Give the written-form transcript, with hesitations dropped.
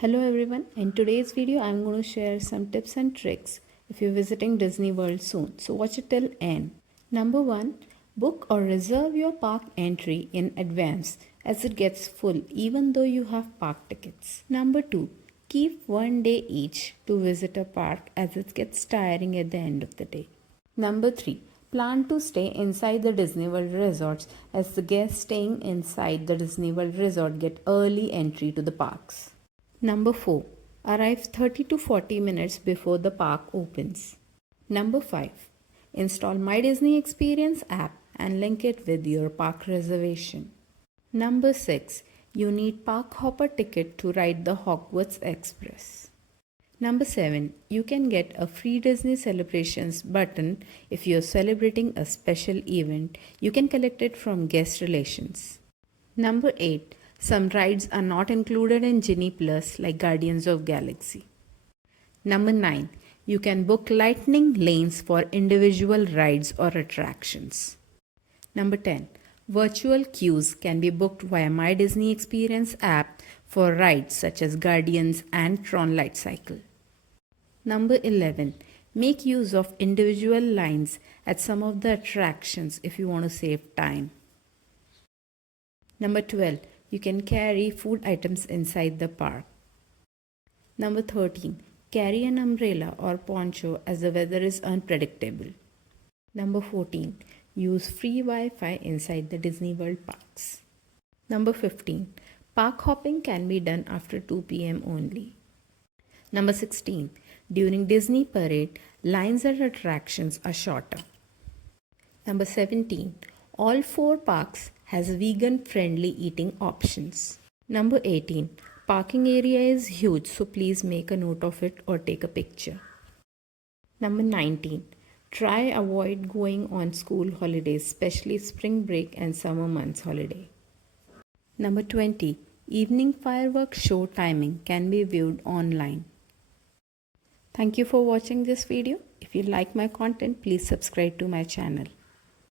Hello everyone, in today's video I'm going to share some tips and tricks if you're visiting Disney World soon. So watch it till end. Number 1. Book or reserve your park entry in advance as it gets full even though you have park tickets. Number 2. Keep one day each to visit a park as it gets tiring at the end of the day. Number 3. Plan to stay inside the Disney World resorts as the guests staying inside the Disney World resort get early entry to the parks. Number 4. Arrive 30 to 40 minutes before the park opens. Number 5. Install My Disney Experience app and link it with your park reservation. Number 6. You need park hopper ticket to ride the Hogwarts Express. Number 7. You can get a free Disney Celebrations button if you're celebrating a special event. You can collect it from guest relations. Number 8. Some rides are not included in Genie Plus like Guardians of Galaxy. Number 9. You can book lightning lanes for individual rides or attractions. Number 10. Virtual queues can be booked via My Disney Experience app for rides such as Guardians and Tron Light Cycle. Number 11. Make use of individual lines at some of the attractions if you want to save time. Number 12. You can carry food items inside the park. Number 13. Carry an umbrella or poncho as the weather is unpredictable. Number 14. Use free Wi-Fi inside the Disney World parks. Number 15. Park hopping can be done after 2 p.m. only. Number 16. During Disney Parade, lines at attractions are shorter. Number 17. All 4 parks has vegan-friendly eating options. Number 18. Parking area is huge, so please make a note of it or take a picture. Number 19. Try avoid going on school holidays, especially spring break and summer months holiday. Number 20. Evening fireworks show timing can be viewed online. Thank you for watching this video. If you like my content, please subscribe to my channel.